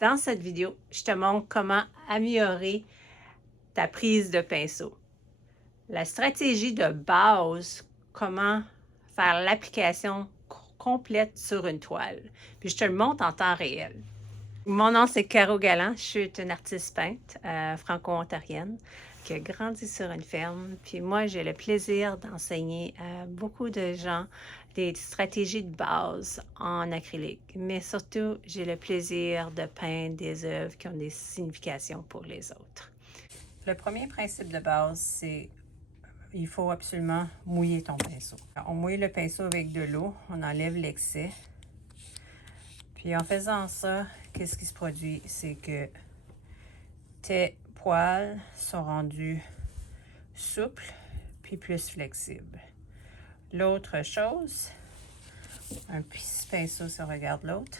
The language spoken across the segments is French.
Dans cette vidéo, je te montre comment améliorer ta prise de pinceau. La stratégie de base, comment faire l'application complète sur une toile. Puis je te le montre en temps réel. Mon nom, c'est Caro Galland. Je suis une artiste peintre franco-ontarienne qui a grandi sur une ferme. Puis moi, j'ai le plaisir d'enseigner à beaucoup de gens des stratégies de base en acrylique. Mais surtout, j'ai le plaisir de peindre des œuvres qui ont des significations pour les autres. Le premier principe de base, c'est il faut absolument mouiller ton pinceau. On mouille le pinceau avec de l'eau, on enlève l'excès. Puis en faisant ça, qu'est-ce qui se produit? C'est que tes poils sont rendus souples puis plus flexibles. L'autre chose, un petit pinceau si on regarde l'autre.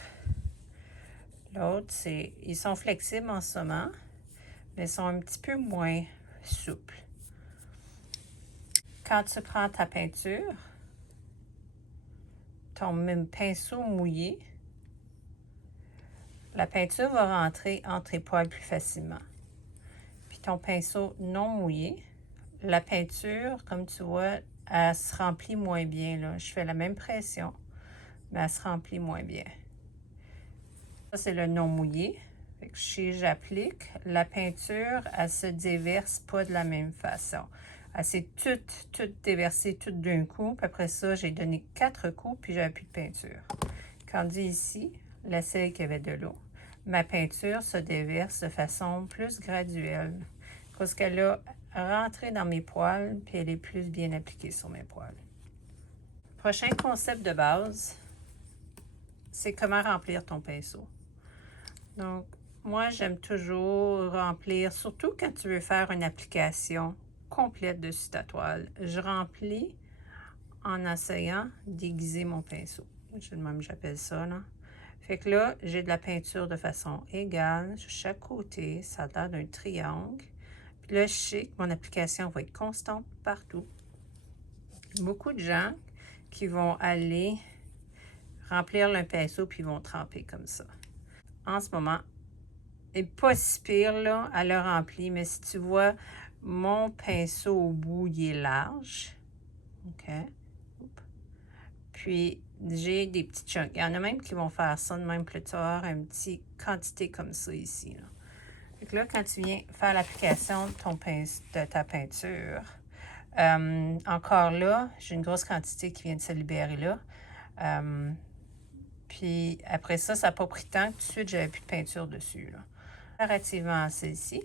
L'autre, c'est, ils sont flexibles en ce moment, mais sont un petit peu moins souples. Quand tu prends ta peinture, ton même pinceau mouillé, la peinture va rentrer entre tes poils plus facilement. Puis ton pinceau non mouillé, la peinture, comme tu vois, elle se remplit moins bien, là. Je fais la même pression, mais elle se remplit moins bien. Ça, c'est le non mouillé. Fait que si j'applique, la peinture, elle se déverse pas de la même façon. Elle s'est toute déversée tout d'un coup. Puis après ça, j'ai donné 4 coups, puis j'avais plus de peinture. Quand dit ici, la celle qui avait de l'eau, ma peinture se déverse de façon plus graduelle. Parce qu'elle a rentré dans mes poils, puis elle est plus bien appliquée sur mes poils. Prochain concept de base, c'est comment remplir ton pinceau. Donc, moi, j'aime toujours remplir, surtout quand tu veux faire une application complète dessus ta toile. Je remplis en essayant d'aiguiser mon pinceau. Même j'appelle ça, là. Fait que là, j'ai de la peinture de façon égale sur chaque côté. Ça a l'air d'un triangle. Puis là, je sais que mon application va être constante partout. Beaucoup de gens qui vont aller remplir le pinceau puis vont tremper comme ça. En ce moment, elle n'est pas si pire, là, elle le remplit, mais si tu vois, mon pinceau au bout, il est large. OK? Puis, j'ai des petits chunks. Il y en a même qui vont faire ça de même, plus tard, une petite quantité comme ça ici, là. Fait que là, quand tu viens faire l'application de ta peinture, encore là, j'ai une grosse quantité qui vient de se libérer là. Puis après ça, ça n'a pas pris tant que tout de suite, j'avais plus de peinture dessus, là. Relativement à celle-ci.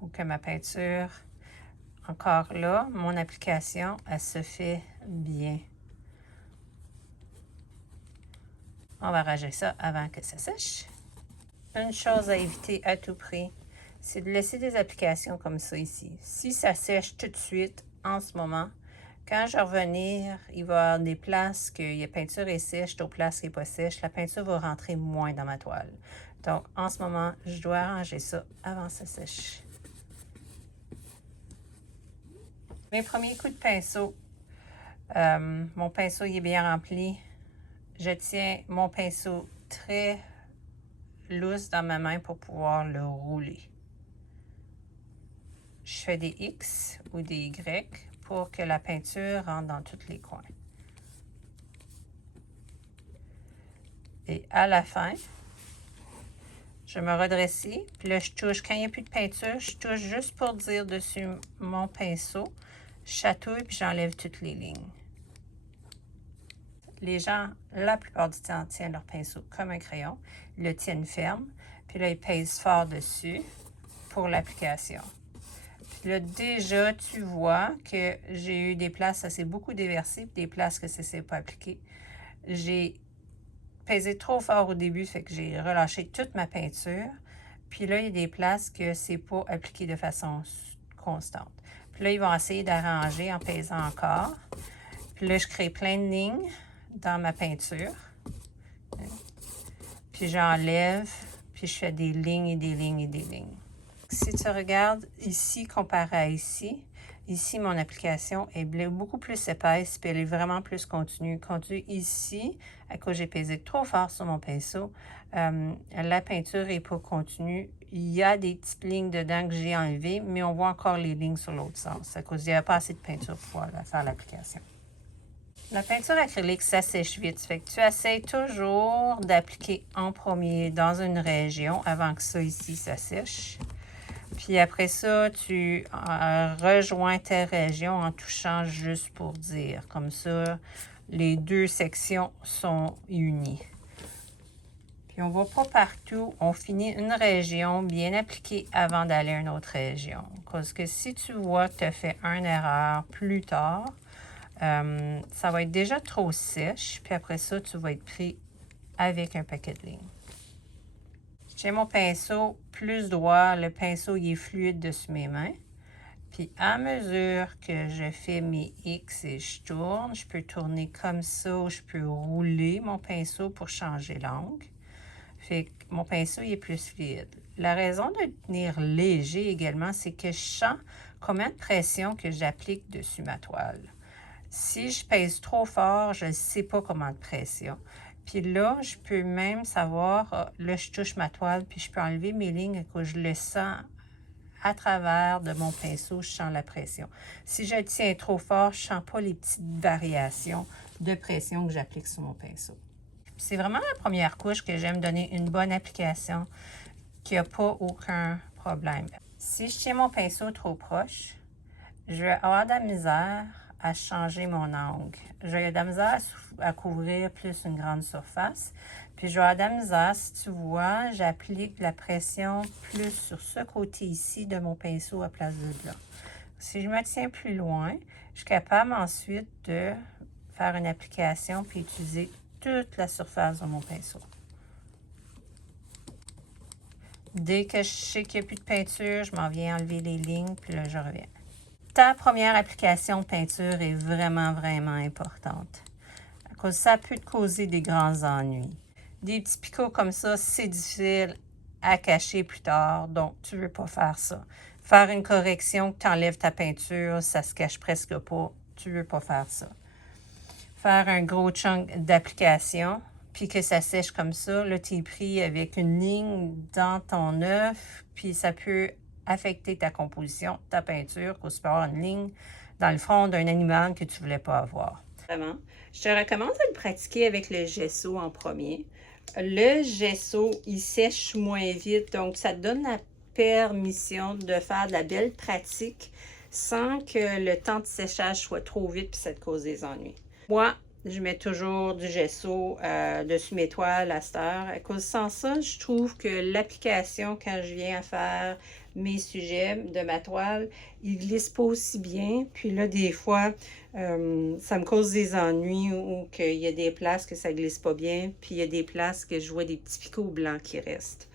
Ou que ma peinture, encore là, mon application, elle se fait bien. On va ranger ça avant que ça sèche. Une chose à éviter à tout prix, c'est de laisser des applications comme ça ici. Si ça sèche tout de suite, en ce moment, quand je vais revenir, il va y avoir des places que la peinture est sèche, d'autres places qui n'est pas sèche. La peinture va rentrer moins dans ma toile. Donc, en ce moment, je dois arranger ça avant que ça sèche. Mes premiers coups de pinceau, mon pinceau il est bien rempli. Je tiens mon pinceau très lousse dans ma main pour pouvoir le rouler. Je fais des X ou des Y pour que la peinture rentre dans tous les coins. Et à la fin, je me redresse ici, puis là je touche, quand il n'y a plus de peinture, je touche juste pour dire dessus mon pinceau, je chatouille puis j'enlève toutes les lignes. Les gens, la plupart du temps, tiennent leur pinceau comme un crayon, ils le tiennent ferme, puis là ils pèsent fort dessus pour l'application. Puis là déjà, tu vois que j'ai eu des places, ça s'est beaucoup déversé, puis des places que ça ne s'est pas appliqué. J'ai pesé trop fort au début, fait que j'ai relâché toute ma peinture. Puis là, il y a des places que c'est pas appliqué de façon constante. Puis là, ils vont essayer d'arranger en pesant encore. Puis là, je crée plein de lignes dans ma peinture. Puis j'enlève, puis je fais des lignes et des lignes et des lignes. Si tu regardes ici comparé à ici, Ici, mon application est beaucoup plus épaisse, puis elle est vraiment plus continue. Continue ici, à cause j'ai pesé trop fort sur mon pinceau, la peinture n'est pas continue. Il y a des petites lignes dedans que j'ai enlevées, mais on voit encore les lignes sur l'autre sens, à cause il n'y a pas assez de peinture pour faire l'application. La peinture acrylique, ça sèche vite. Fait que tu essaies toujours d'appliquer en premier dans une région avant que ça ici, ça sèche. Puis après ça, tu rejoins ta région en touchant juste pour dire. Comme ça, les deux sections sont unies. Puis on ne va pas partout. On finit une région bien appliquée avant d'aller à une autre région. Parce que si tu vois que tu as fait une erreur plus tard, ça va être déjà trop sèche, puis après ça, tu vas être pris avec un paquet de lignes. J'ai mon pinceau plus droit, le pinceau il est fluide dessus mes mains. Puis à mesure que je fais mes X et je tourne, je peux tourner comme ça ou je peux rouler mon pinceau pour changer l'angle. Fait que mon pinceau il est plus fluide. La raison de le tenir léger également, c'est que je sens combien de pression que j'applique dessus ma toile. Si je pèse trop fort, je ne sais pas comment de pression. Puis là, je peux même savoir, là, je touche ma toile, puis je peux enlever mes lignes que je le sens à travers de mon pinceau, je sens la pression. Si je le tiens trop fort, je ne sens pas les petites variations de pression que j'applique sur mon pinceau. C'est vraiment la première couche que j'aime donner une bonne application, qui n'a pas aucun problème. Si je tiens mon pinceau trop proche, je vais avoir de la misère à changer mon angle. Je vais avoir de la misère à couvrir plus une grande surface. Puis je vais avoir de la misère, si tu vois, j'applique la pression plus sur ce côté ici de mon pinceau à place de là. Si je me tiens plus loin, je suis capable ensuite de faire une application puis utiliser toute la surface de mon pinceau. Dès que je sais qu'il n'y a plus de peinture, je m'en viens enlever les lignes, puis là, je reviens. Ta première application de peinture est vraiment, vraiment importante. À cause ça peut te causer des grands ennuis. Des petits picots comme ça, c'est difficile à cacher plus tard, donc tu ne veux pas faire ça. Faire une correction que tu enlèves ta peinture, ça se cache presque pas, tu ne veux pas faire ça. Faire un gros chunk d'application, puis que ça sèche comme ça, là, tu es pris avec une ligne dans ton œuf, puis ça peut affecter ta composition, ta peinture, qu'on se peut avoir une ligne dans le front d'un animal que tu ne voulais pas avoir. Vraiment, je te recommande de le pratiquer avec le gesso en premier. Le gesso, il sèche moins vite, donc ça te donne la permission de faire de la belle pratique sans que le temps de séchage soit trop vite puis ça te cause des ennuis. Moi, je mets toujours du gesso dessus mes toiles à cette heure. À cause sans ça, je trouve que l'application, quand je viens à faire mes sujets de ma toile, il glisse pas aussi bien. Puis là, des fois, ça me cause des ennuis ou qu'il y a des places que ça glisse pas bien. Puis il y a des places que je vois des petits picots blancs qui restent.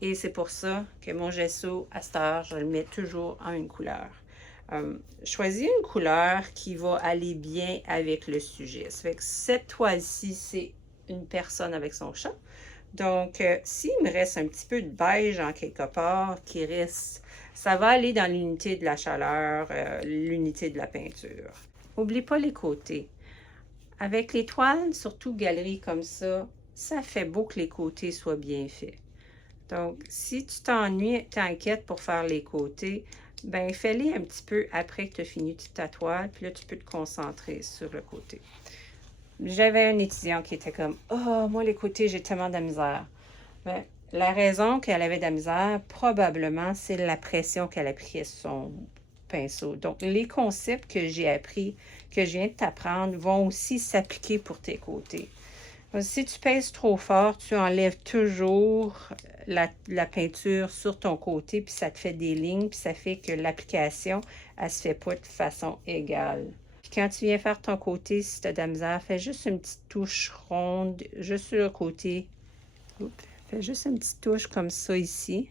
Et c'est pour ça que mon gesso, à cette heure, je le mets toujours en une couleur. Choisis une couleur qui va aller bien avec le sujet. Ça fait que cette toile-ci, c'est une personne avec son chat. Donc, s'il me reste un petit peu de beige en quelque part qui reste, ça va aller dans l'unité de la chaleur, l'unité de la peinture. N'oublie pas les côtés. Avec les toiles, surtout galeries comme ça, ça fait beau que les côtés soient bien faits. Donc, si tu t'ennuies, t'inquiètes pour faire les côtés, ben fais-les un petit peu après que tu as fini ta toile, puis là, tu peux te concentrer sur le côté. J'avais un étudiant qui était comme « Oh, moi, les côtés, j'ai tellement de la misère. » Ben, la raison qu'elle avait de la misère, probablement, c'est la pression qu'elle appliquait sur son pinceau. Donc, les concepts que j'ai appris, que je viens de t'apprendre, vont aussi s'appliquer pour tes côtés. Si tu pèses trop fort, tu enlèves toujours la peinture sur ton côté, puis ça te fait des lignes, puis ça fait que l'application, elle se fait pas de façon égale. Puis quand tu viens faire ton côté, si tu as de la misère, fais juste une petite touche ronde, juste sur le côté. Fais juste une petite touche comme ça ici.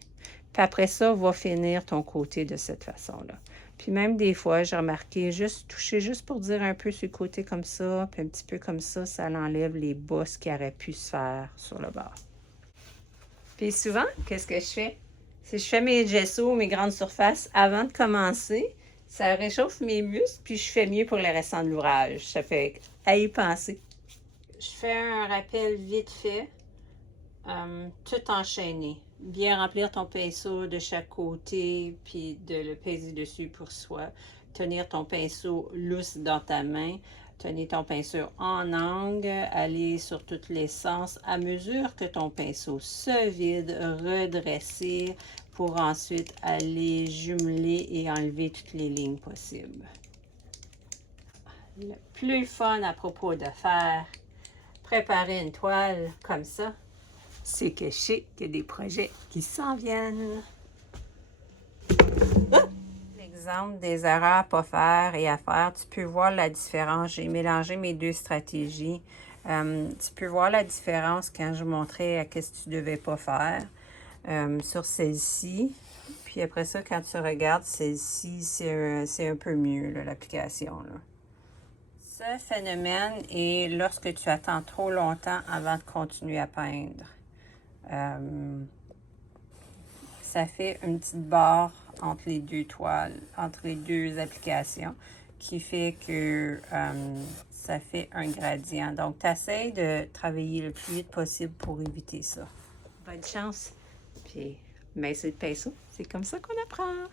Puis après ça, va finir ton côté de cette façon-là. Puis même des fois, j'ai remarqué, juste toucher juste pour dire un peu sur le côté comme ça, puis un petit peu comme ça l'enlève les bosses qui auraient pu se faire sur le bord. Puis souvent, qu'est-ce que je fais? Si je fais mes gessos, mes grandes surfaces, avant de commencer, Ça réchauffe mes muscles, puis je fais mieux pour le restant de l'ouvrage. Ça fait à y penser. Je fais un rappel vite fait, tout enchaîné. Bien remplir ton pinceau de chaque côté, puis de le peser dessus pour soi. Tenir ton pinceau lousse dans ta main. Tenir ton pinceau en angle, aller sur tous les sens. À mesure que ton pinceau se vide, redresser pour ensuite aller jumeler et enlever toutes les lignes possibles. Le plus fun à propos de faire préparer une toile comme ça, c'est que je sais qu'il y a des projets qui s'en viennent. L'exemple des erreurs à ne pas faire et à faire, tu peux voir la différence. J'ai mélangé mes deux stratégies. Tu peux voir la différence quand je montrais qu'est-ce que tu ne devais pas faire sur celle-ci. Puis après ça, quand tu regardes celle-ci, c'est un peu mieux, l'application. Ce phénomène est lorsque tu attends trop longtemps avant de continuer à peindre. Ça fait une petite barre entre les deux toiles, entre les deux applications, qui fait que ça fait un gradient. Donc, tu essaies de travailler le plus vite possible pour éviter ça. Bonne chance! Puis, mais c'est le pinceau, c'est comme ça qu'on apprend.